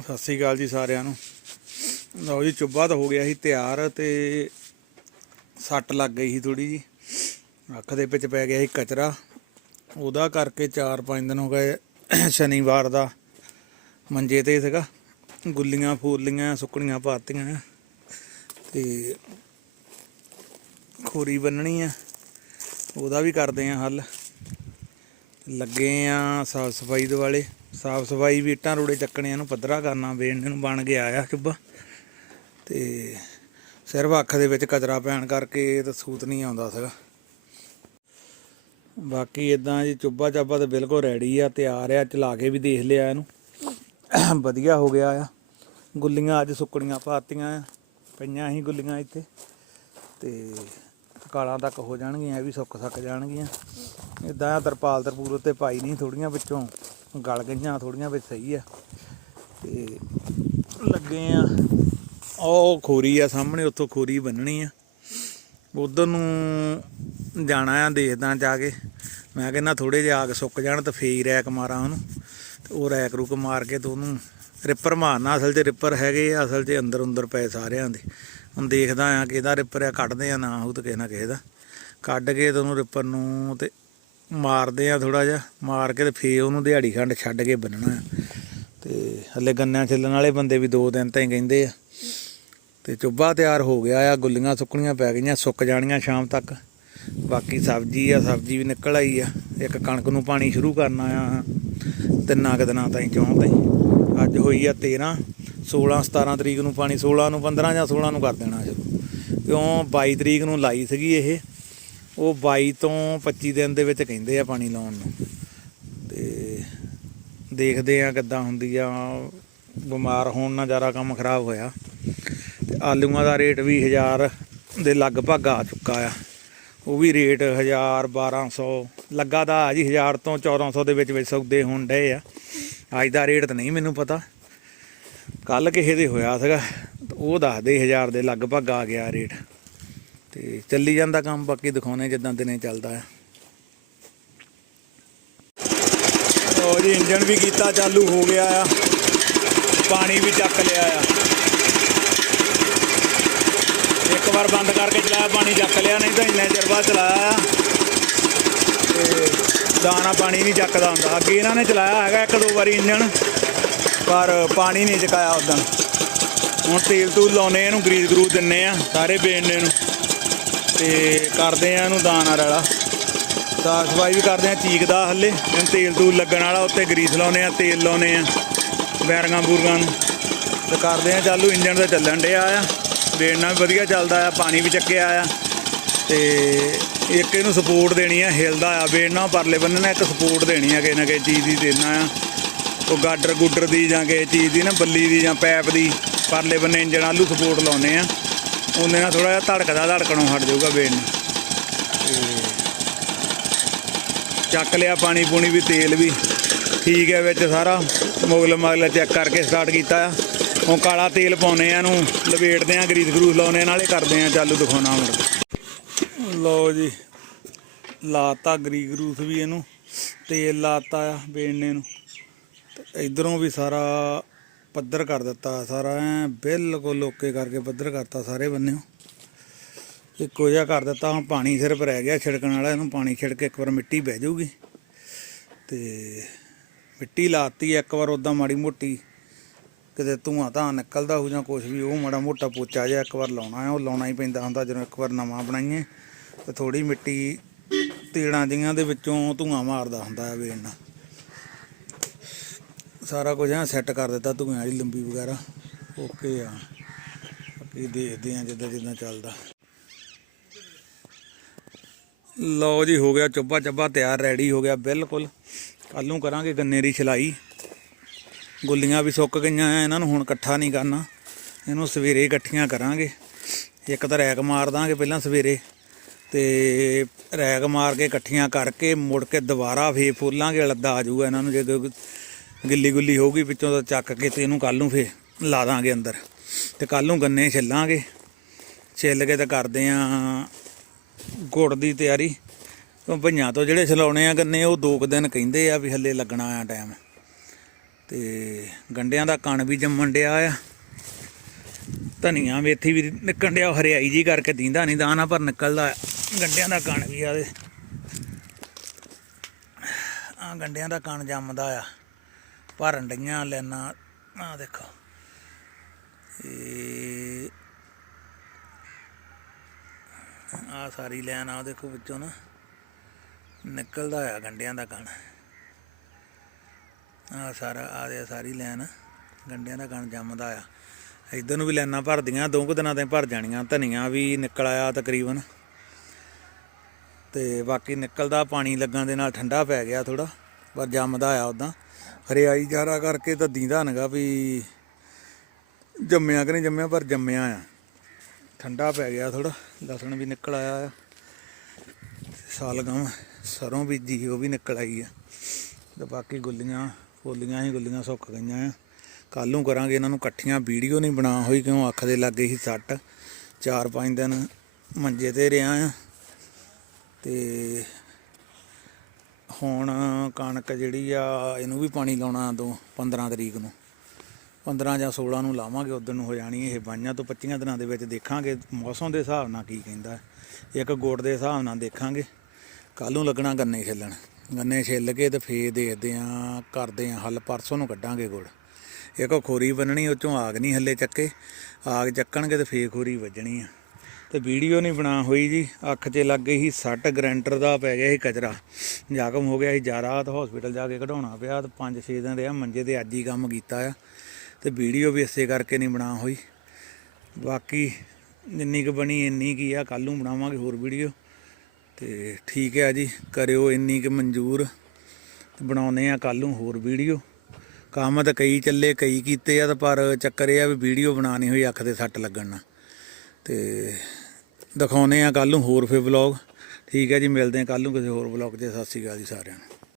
ਸਤਿ ਸ੍ਰੀ ਅਕਾਲ ਜੀ ਸਾਰਿਆਂ ਨੂੰ। ਲਓ ਜੀ ਚੁੱਬਾ ਤਾਂ ਹੋ ਗਿਆ ਸੀ ਤਿਆਰ ਤੇ ਸੱਟ ਲੱਗ ਗਈ ਸੀ ਥੋੜੀ ਜੀ। ਅੱਖ ਦੇ ਵਿੱਚ ਪੈ ਗਿਆ ਸੀ ਕਚਰਾ। ਉਹਦਾ ਕਰਕੇ 4-5 ਦਿਨ ਹੋ ਗਏ ਸ਼ਨੀਵਾਰ ਦਾ ਮੰਜੇ ਤੇ ਸੀਗਾ। ਗੁੱਲੀਆਂ ਫੂਲੀਆਂ ਸੁੱਕਣੀਆਂ ਪਾਤੀਆਂ ਤੇ ਖੋਰੀ ਬੰਨਣੀ ਆ। ਉਹਦਾ ਵੀ ਕਰਦੇ ਆ ਹੱਲ। ਲੱਗੇ ਆ ਸਾਫ਼ ਸਫ਼ਾਈ ਦੇ ਵਾਲੇ। ਸਾਫ਼ ਸਫ਼ਾਈ ਵੀ ਇੱਟਾਂ ਰੋੜੇ ਚੱਕਣੇ ਇਹਨੂੰ ਪੱਧਰਾ ਕਰਨਾ, ਵੇਣ ਨੂੰ ਬਣ ਗਿਆ ਆ ਚੁੱਬਾ ਤੇ ਸਿਰਫ ਅੱਖ ਦੇ ਵਿੱਚ ਕਚਰਾ ਪੈਣ ਕਰਕੇ ਤਾਂ ਸੂਤ ਨਹੀਂ ਆਉਂਦਾ ਸੀਗਾ। ਬਾਕੀ ਇਦਾਂ ਜੀ ਚੁੱਬਾ ਚਾਬਾ ਤਾਂ ਬਿਲਕੁਲ ਰੈਡੀ ਆ, ਤਿਆਰ ਆ, ਚਲਾ ਕੇ ਵੀ ਦੇਖ ਲਿਆ ਇਹਨੂੰ। ਵਧੀਆ ਹੋ ਗਿਆ ਆ। ਗੁੱਲੀਆਂ ਅੱਜ ਸੁੱਕਣੀਆਂ ਪਾਤੀਆਂ ਆ, ਪਈਆਂ ਹੀ ਗੁੱਲੀਆਂ ਇੱਥੇ। ਤੇ ਕਾਲਾਂ ਤੱਕ ਹੋ ਜਾਣਗੀਆਂ, ਇਹ ਵੀ ਸੁੱਕ ਸੱਕ ਜਾਣਗੀਆਂ। ਇਦਾਂ ਆ ਤਰਪਾਲ ਤਰਪੂਰ ਉੱਤੇ ਪਾਈ ਨਹੀਂ ਥੋੜੀਆਂ ਵਿੱਚੋਂ, ਗਲ ਗਈਆਂ ਥੋੜੀਆਂ ਵਿੱਚ ਸਹੀ ਆ। ਤੇ ਲੱਗੇ ਆ ਉਹ ਖੋਰੀ ਆ ਸਾਹਮਣੇ, ਉੱਥੋਂ ਖੋਰੀ ਬੰਨਣੀ ਆ। ਉਧਰ ਨੂੰ ਜਾਣਾ ਆ, ਦੇਖਦਾ ਜਾ ਕੇ। ਮੈਂ ਕਹਿੰਦਾ ਥੋੜੇ ਜਿਹਾ ਆਗ ਸੁੱਕ ਜਾਣ ਤਾਂ ਫੇਰ ਰੈਕ ਮਾਰਾਂ ਉਹਨੂੰ। ਤੇ ਉਹ ਰੈਕ ਰੁਕ ਮਾਰ ਕੇ ਤੇ ਉਹਨੂੰ ਰਿਪਰ ਮਾਰਨਾ, ਅਸਲ 'ਚ ਰਿਪਰ ਹੈਗੇ ਆ, ਅਸਲ 'ਚ ਅੰਦਰ ਅੰਦਰ ਪਏ ਸਾਰਿਆਂ ਦੇ। ਹੁਣ ਦੇਖਦਾ ਆ ਕਿਹਦਾ ਰਿਪਰ ਆ, ਕੱਢਦੇ ਆ ਨਾ ਉਹ ਤੇ ਕਿਸੇ ਨਾ ਕਿਸੇ ਦਾ। ਕੱਢ ਕੇ ਤੇ ਉਹਨੂੰ ਰਿਪਰ ਨੂੰ ਤੇ ਮਾਰਦੇ ਆ ਥੋੜਾ ਜਿਹਾ, ਮਾਰ ਕੇ ਤੇ ਫੇਰ ਉਹਨੂੰ ਦਿਹਾੜੀ ਖੰਡ ਛੱਡ ਕੇ ਬੰਨਣਾ ਆ। ਤੇ ਹੱਲੇ ਗੰਨਿਆਂ ਛਿੱਲਣ ਵਾਲੇ ਬੰਦੇ ਵੀ ਦੋ ਦਿਨ ਤਾਂ ਹੀ ਕਹਿੰਦੇ ਆ। ਤੇ ਚੁੱਬਾ ਤਿਆਰ ਹੋ ਗਿਆ ਆ, ਗੁੱਲੀਆਂ ਸੁੱਕਣੀਆਂ ਪੈ ਗਈਆਂ, ਸੁੱਕ ਜਾਣੀਆਂ ਸ਼ਾਮ ਤੱਕ। ਬਾਕੀ ਸਬਜ਼ੀ ਆ, ਸਬਜ਼ੀ ਵੀ ਨਿਕਲ ਆਈ ਆ। ਇੱਕ ਕਣਕ ਨੂੰ ਪਾਣੀ ਸ਼ੁਰੂ ਕਰਨਾ ਆ ਤਿੰਨਾਂ ਕੁ ਦਿਨਾਂ ਤਾਈਂ, ਚੌਂ ਤਾਈਂ। ਅੱਜ ਹੋਈ ਆ 13 16 17 ਤਰੀਕ ਨੂੰ ਪਾਣੀ 16 ਨੂੰ 15 ਜਾਂ 16 ਨੂੰ ਕਰ ਦੇਣਾ ਸ਼ੁਰੂ। ਕਿਉਂ 22 ਤਰੀਕ ਨੂੰ ਲਾਈ ਸੀਗੀ ਇਹ। ਉਹ 22 ਤੋਂ 25 ਦਿਨ ਦੇ ਵਿੱਚ ਕਹਿੰਦੇ ਆ ਪਾਣੀ ਲਾਉਣ ਨੂੰ। ਤੇ ਦੇਖਦੇ ਆ ਕਿੱਦਾਂ ਹੁੰਦੀ ਆ। ਬਿਮਾਰ ਹੋਣ ਨਾਲ ਜ਼ਿਆਦਾ ਕੰਮ ਖਰਾਬ ਹੋਇਆ। ਤੇ ਆਲੂਆਂ ਦਾ ਰੇਟ ਵੀ 1000 ਦੇ ਲਗਭਗ ਆ ਚੁੱਕਾ ਆ। ਉਹ ਵੀ ਰੇਟ 1000 1200 ਲੱਗਾ ਦਾ ਆ ਜੀ 1000 ਤੋਂ 1400 ਦੇ ਵਿੱਚ ਵਿੱਚ ਸੌਦੇ ਹੋਣ ਡਏ ਆ। ਅੱਜ ਦਾ ਰੇਟ ਤਾਂ ਨਹੀਂ ਮੈਨੂੰ ਪਤਾ। ਕੱਲ ਕਿਸੇ ਦੇ ਹੋਇਆ ਸੀਗਾ, ਤੇ ਉਹ ਦੱਸਦੇ 1000 ਦੇ ਲਗਭਗ ਆ ਗਿਆ ਰੇਟ। ਤੇ ਚੱਲੀ ਜਾਂਦਾ ਕੰਮ, ਬਾਕੀ ਦਿਖਾਉਣੇ ਜਿੱਦਾਂ ਦਿਨੇ ਚੱਲਦਾ ਆ ਲੋ ਜੀ ਇੰਜਨ ਵੀ ਕੀਤਾ, ਚਾਲੂ ਹੋ ਗਿਆ ਆ। ਪਾਣੀ ਵੀ ਚੱਕ ਲਿਆ ਆ। ਇੱਕ ਵਾਰ ਬੰਦ ਕਰਕੇ ਚਲਾਇਆ, ਪਾਣੀ ਚੱਕ ਲਿਆ, ਨਹੀਂ ਤਾਂ ਇੰਨੇ ਚਿਰ ਬਾਅਦ ਚਲਾਇਆ ਆ। ਤੇ ਦਾਣਾ ਪਾਣੀ ਨਹੀਂ ਚੱਕਦਾ ਹੁੰਦਾ। ਅੱਗੇ ਇਹਨਾਂ ਨੇ ਚਲਾਇਆ ਹੈਗਾ ਇੱਕ ਦੋ ਵਾਰੀ ਇੰਜਨ ਪਰ ਪਾਣੀ ਨਹੀਂ ਚਕਾਇਆ ਉਦੋਂ ਹੁਣ ਤੇਲ ਤੂਲ ਲਾਉਨੇ ਇਹਨੂੰ ਗਰੀਸ ਗਰੂਸ ਦਿੰਨੇ ਆ ਸਾਰੇ ਬੇੜਨੇ ਨੂੰ ਤੇ ਕਰਦੇ ਆ ਇਹਨੂੰ ਦਾਣਾ ਰਲਾ ਸਾਫ਼ ਸਫ਼ਾਈ ਵੀ ਕਰਦੇ ਆ ਚੀਕਦਾ ਹੱਲੇ। ਇਹਨੂੰ ਤੇਲ ਤੂਲ ਲੱਗਣ ਵਾਲਾ, ਉੱਤੇ ਗਰੀਸ ਲਾਉਨੇ ਆ, ਤੇਲ ਲਾਉਨੇ ਆ ਬੈਰਗਾਂ ਬੂਰਗਾਂ ਨੂੰ। ਤੇ ਕਰਦੇ ਆ ਚਾਲੂ ਇੰਜਣ ਦਾ ਚੱਲਣ ਡਿਆ ਆ। ਵੇੜਨਾ ਵੀ ਵਧੀਆ ਚੱਲਦਾ ਆ, ਪਾਣੀ ਵੀ ਚੱਕਿਆ ਆ। ਤੇ ਇੱਕ ਇਹਨੂੰ ਸਪੋਰਟ ਦੇਣੀ ਆ, ਹਿਲਦਾ ਆ। ਵੇੜਨਾ ਪਰਲੇ ਬੰਨੇ ਨਾਲ ਇੱਕ ਸਪੋਰਟ ਦੇਣੀ ਆ ਕਿਸੇ ਨਾ ਕਿਸੇ ਚੀਜ਼ ਦੀ ਦੇਣਾ ਆ। ਉਹ ਗਾਡਰ ਗੁੱਡਰ ਦੀ ਜਾਂ ਕਿਸੇ ਚੀਜ਼ ਦੀ ਨਾ, ਬੱਲੀ ਦੀ ਜਾਂ ਪੈਪ ਦੀ, ਪਰਲੇ ਬੰਨੇ ਇੰਜਣ ਆਲੂ ਸਪੋਰਟ ਲਾਉਨੇ ਆ। ਉਹਨੇ ਨਾਲ ਥੋੜਾ ਜਿਹਾ ਧੜਕਦਾ, ਧੜਕਣੋਂ ਹਟ ਜਾਊਗਾ ਵੇੜ ਨੂੰ ਚੱਕ ਲਿਆ ਪਾਣੀ ਪੂਣੀ ਵੀ, ਤੇਲ ਵੀ। ਠੀਕ ਹੈ ਵਿੱਚ ਸਾਰਾ। ਮੁਗਲ ਮਗਲ ਚੈੱਕ ਕਰਕੇ ਸਟਾਰਟ ਕੀਤਾ। ਆ ਹੁਣ ਕਾਲਾ ਤੇਲ ਪਾਉਨੇ ਆ ਇਹਨੂੰ, ਲਪੇਟਦੇ ਆ, ਗਰੀਸ ਗਰੂਸ ਲਾਉਨੇ ਨਾਲੇ ਕਰਦੇ ਆ ਚਾਲੂ ਦਿਖਾਉਣਾ ਮੁੜ ਲਓ ਜੀ, ਲਾਤਾ ਗਰੀਸ ਗਰੂਸ ਵੀ ਇਹਨੂੰ। ਤੇਲ ਲਾਤਾ ਆ ਬੇੜਨੇ ਨੂੰ ਤੇ ਇਧਰੋਂ ਵੀ ਸਾਰਾ ਪੱਧਰ ਕਰ ਦਿੱਤਾ ਸਾਰਾ, ਐ ਬਿਲਕੁਲ ਓਕੇ ਕਰਕੇ ਪੱਧਰ ਕਰਤਾ ਸਾਰੇ ਬੰਨਿਓ। ਇੱਕੋ ਜਿਹਾ ਕਰ ਦਿੱਤਾ, ਹੁਣ ਪਾਣੀ ਸਿਰਫ ਰਹਿ ਗਿਆ ਛਿੜਕਣ ਵਾਲਾ, ਇਹਨੂੰ ਪਾਣੀ ਛਿੜਕ ਕੇ ਇੱਕ ਵਾਰ ਮਿੱਟੀ ਬਹਿ ਜਾਊਗੀ। ਤੇ ਮਿੱਟੀ ਲਾਤੀ, ਇੱਕ ਵਾਰ ਉਦਾਂ ਮਾੜੀ ਮੋਟੀ ਕਿਤੇ ਧੂਆਂ ਤਾਂ ਨਿਕਲਦਾ ਹੋ ਜਾਂ ਕੁਝ ਵੀ, ਉਹ ਮਾੜਾ ਮੋਟਾ ਪੋਚਾ ਜਿਹਾ ਇੱਕ ਵਾਰ ਲਾਉਣਾ ਹੈ, ਉਹ ਲਾਉਣਾ ਹੀ ਪੈਂਦਾ ਹੁੰਦਾ, ਜਦੋਂ ਇੱਕ ਵਾਰ ਨਵਾਂ ਬਣਾਈਏ, ਤੇ ਥੋੜੀ ਮਿੱਟੀ ਤੀੜਾਂ ਜੀਆਂ ਦੇ ਵਿੱਚੋਂ ਧੂਆਂ ਮਾਰਦਾ ਹੁੰਦਾ ਹੈ ਵੇਣ ਨਾਲ ਸਾਰਾ ਕੁਝ ਐ ਸੈੱਟ ਕਰ ਦਿੱਤਾ ਧੂਆਂ ਵਾਲੀ ਲੰਬੀ ਵਗੈਰਾ। ਓਕੇ ਆ। ਬਾਕੀ ਦੇਖਦੇ ਆ ਜਿੱਦਾਂ ਜਿੱਦਾਂ ਚੱਲਦਾ। ਲਓ ਜੀ, ਹੋ ਗਿਆ ਚੁੱਬਾ ਚੱਬਾ ਤਿਆਰ ਰੈਡੀ ਹੋ ਗਿਆ ਬਿਲਕੁਲ। ਕੱਲ ਨੂੰ ਕਰਾਂਗੇ ਗੰਨੇ ਦੀ ਛਲਾਈ। ਗੁੱਲੀਆਂ ਵੀ ਸੁੱਕ ਗਈਆਂ ਆ ਇਹਨਾਂ ਨੂੰ ਹੁਣ ਇਕੱਠਾ ਨਹੀਂ ਕਰਨਾ। ਇਹਨੂੰ ਸਵੇਰੇ ਇਕੱਠੀਆਂ ਕਰਾਂਗੇ। ਇੱਕ ਤਾਂ ਰੈਕ ਮਾਰ ਦਾਂਗੇ ਪਹਿਲਾਂ ਸਵੇਰੇ ਤੇ ਰੈਕ ਮਾਰ ਕੇ ਇਕੱਠੀਆਂ ਕਰਕੇ ਮੁੜ ਕੇ ਦੁਬਾਰਾ ਫੇਰ ਫੁੱਲਾਂਗੇ ਲੱਦਾ ਆ ਜਾਊਗਾ ਇਹਨਾਂ ਨੂੰ। ਜੇ ਗਿੱਲੀ ਗੁੱਲੀ ਹੋਊਗੀ, ਵਿੱਚੋਂ ਤਾਂ ਚੱਕ ਕੇ ਤੇ ਇਹਨੂੰ ਕੱਲ ਨੂੰ ਫੇਰ ਲਾ ਦਾਂਗੇ ਅੰਦਰ। ਤੇ ਕੱਲ ਨੂੰ ਗੰਨੇ ਛਿੱਲਾਂਗੇ। ਛਿੱਲ ਕੇ ਤਾਂ ਕਰਦੇ ਆ ਗੁੜ ਦੀ ਤਿਆਰੀ। ਭਈਆਂ ਤੋਂ ਜਿਹੜੇ ਛਲਾਉਣੇ ਆ ਗੰਨੇ, ਉਹ ਦੋ ਕੁ ਦਿਨ ਕਹਿੰਦੇ ਆ ਵੀ ਹੱਲੇ ਲੱਗਣਾ ਆ ਟਾਈਮ ਤੇ ਗੰਡਿਆਂ ਦਾ ਕਣ ਵੀ ਜੰਮਣ ਡਿਆ ਆ। ਧਨੀਆ ਮੇਥੀ ਵੀ ਨਿਕਲਣ ਡਿਆ ਹਰਿਆਈ ਜੀ ਕਰਕੇ ਦੀਂਦਾ ਨਹੀਂ ਦਾਣਾ ਪਰ ਨਿਕਲਦਾ ਆ। ਗੰਡਿਆਂ ਦਾ ਕਣ ਵੀ ਆ ਦੇ ਆ ਗੰਡਿਆਂ ਦਾ ਕਣ ਜੰਮਦਾ ਆ। ਭਰਨ ਡਈਆਂ ਲੈਣਾ। ਆ ਦੇਖੋ। ਇਹ ਆ ਸਾਰੀ ਲੈਨ ਆ ਦੇਖੋ ਵਿੱਚੋਂ ਨਾ ਨਿਕਲਦਾ ਹੋਇਆ ਗੰਡਿਆਂ ਦਾ ਕਣ। ਆ ਸਾਰਾ ਆ ਦੇ ਸਾਰੀ ਲੈਨ ਗੰਡਿਆਂ ਦਾ ਕਣ ਜੰਮਦਾ ਆ। ਇਧਰ ਨੂੰ ਵੀ ਲੈਣਾ ਭਰਦੀਆਂ, ਦੋ ਕੁ ਦਿਨਾਂ ਤੇ ਭਰ ਜਾਣੀਆਂ। ਧਨੀਆ ਵੀ ਨਿਕਲ ਆਇਆ ਤਕਰੀਬਨ। ਤੇ ਬਾਕੀ ਨਿਕਲਦਾ, ਪਾਣੀ ਲੱਗਣ ਦੇ ਨਾਲ ਠੰਡਾ ਪੈ ਗਿਆ ਥੋੜਾ ਪਰ ਜੰਮਦਾ ਆ ਉਦਾਂ ਹਰਿਆਈ ਜਾਰਾ ਕਰਕੇ ਤਾਂ ਦੀਂਦਾ ਨਗਾ ਵੀ ਜੰਮਿਆ ਕਿ ਨਹੀਂ ਜੰਮਿਆ, ਪਰ ਜੰਮਿਆ ਆ। ਠੰਡਾ ਪੈ ਗਿਆ ਥੋੜਾ ਲਸਣ ਵੀ ਨਿਕਲ ਆਇਆ ਆ। ਸਾਲਗਮ ਸਰੋਂ ਬੀਜੀ ਉਹ ਵੀ ਨਿਕਲ ਆਈ ਆ। ਤੇ ਬਾਕੀ ਗੁੱਲੀਆਂ ਫੋਲੀਆਂ ਹੀ ਗੁੱਲੀਆਂ ਸੁੱਕ ਗਈਆਂ ਆ। ਕੱਲ ਨੂੰ ਕਰਾਂਗੇ ਇਹਨਾਂ ਨੂੰ ਇਕੱਠੀਆਂ, ਵੀਡੀਓ ਨਹੀਂ ਬਣਾ ਹੋਈ, ਕਿਉਂ ਅੱਖ ਦੇ ਲੱਗੇ ਸੀ ਸੱਟ। ਚਾਰ ਪੰਜ ਦਿਨ ਮੰਜੇ ਤੇ ਰਿਆ ਆ। ਤੇ ਹੁਣ ਕਣਕ ਜਿਹੜੀ ਆ, ਇਹਨੂੰ ਵੀ ਪਾਣੀ ਲਾਉਣਾ ਦੋ 15 ਤਰੀਕ ਨੂੰ। 15 ਜਾਂ 16 ਨੂੰ ਲਾਵਾਂਗੇ ਉਦੋਂ ਨੂੰ ਹੋ ਜਾਣੀ ਇਹ। ਬਾਈਆਂ ਤੋਂ 25 ਦਿਨਾਂ ਦੇ ਵਿੱਚ ਦੇਖਾਂਗੇ, ਮੌਸਮ ਦੇ ਹਿਸਾਬ ਨਾਲ ਕੀ ਕਹਿੰਦਾ। ਇੱਕ ਗੋੜ ਦੇ ਹਿਸਾਬ ਨਾਲ ਦੇਖਾਂਗੇ। ਕੱਲ ਨੂੰ ਲੱਗਣਾ ਗੰਨੇ ਛਿੱਲਣ। ਗੰਨੇ ਛਿੱਲ ਕੇ ਤੇ ਫੇਰ ਦੇਖਦੇ ਆਂ, ਕਰਦੇ ਆਂ ਹੱਲ। ਪਰਸੋਂ ਨੂੰ ਕੱਢਾਂਗੇ ਗੁੜ। ਇੱਕ ਉਹ ਖੋਰੀ ਬੰਨਣੀ, ਉਹ ਚੋਂ ਆਗ ਨਹੀਂ ਹੱਲੇ ਚੱਕੇ। ਆਗ ਚੱਕਣਗੇ ਤੇ ਫੇਰ ਖੋਰੀ ਵੱਜਣੀ ਆ। ਤੇ ਵੀਡੀਓ ਨਹੀਂ ਬਣਾ ਹੋਈ ਜੀ। ਅੱਖ 'ਚ ਲੱਗ ਗਈ ਸੀ ਸੱਟ ਗਰੈਂਟਰ ਦਾ ਪੈ ਗਿਆ ਸੀ ਕਚਰਾ। ਜ਼ਖਮ ਹੋ ਗਿਆ ਸੀ। ਜ਼ਿਆਦਾ ਤਾਂ ਹਸਪੀਟਲ ਜਾ ਕੇ ਕਢਾਉਣਾ ਪਿਆ ਤੇ 5-6 ਦਿਨ ਰਿਹਾ ਮੰਜੇ ਤੇ ਅੱਜ ਹੀ ਕੰਮ ਕੀਤਾ ਆ। ਤੇ ਵੀਡੀਓ ਵੀ ਇਸੇ ਕਰਕੇ ਨਹੀਂ ਬਣਾ ਹੋਈ। ਬਾਕੀ ਜਿੰਨੀ ਕੁ ਬਣੀ ਇੰਨੀ ਕੀ ਆ ਕੱਲ ਨੂੰ ਬਣਾਵਾਂਗੇ ਹੋਰ ਵੀਡੀਓ। ਤੇ ਠੀਕ ਹੈ ਜੀ, ਕਰਿਓ ਇੰਨੀ ਕੁ ਮਨਜ਼ੂਰ। ਤੇ ਬਣਾਉਨੇ ਆ ਕੱਲ ਨੂੰ ਹੋਰ ਵੀਡੀਓ। ਕੰਮ ਤਾਂ ਕਈ ਚੱਲੇ, ਕਈ ਕੀਤੇ ਆ ਤਾਂ ਪਰ ਚੱਕਰ ਇਹ ਆ ਵੀ ਵੀਡੀਓ ਬਣਾਣੀ ਹੋਈ ਅੱਖ ਤੇ ਸੱਟ ਲੱਗਣ ਨਾਲ। ਤੇ ਦਿਖਾਉਨੇ ਆ ਕੱਲ ਨੂੰ ਹੋਰ ਫੇ ਵਲੌਗ ਠੀਕ ਹੈ ਜੀ, ਮਿਲਦੇ ਆ ਕੱਲ ਨੂੰ ਕਿਸੇ ਹੋਰ ਵਲੌਗ 'ਚ ਸਤਿ ਸ਼੍ਰੀ ਅਕਾਲ ਜੀ ਸਾਰਿਆਂ ਨੂੰ।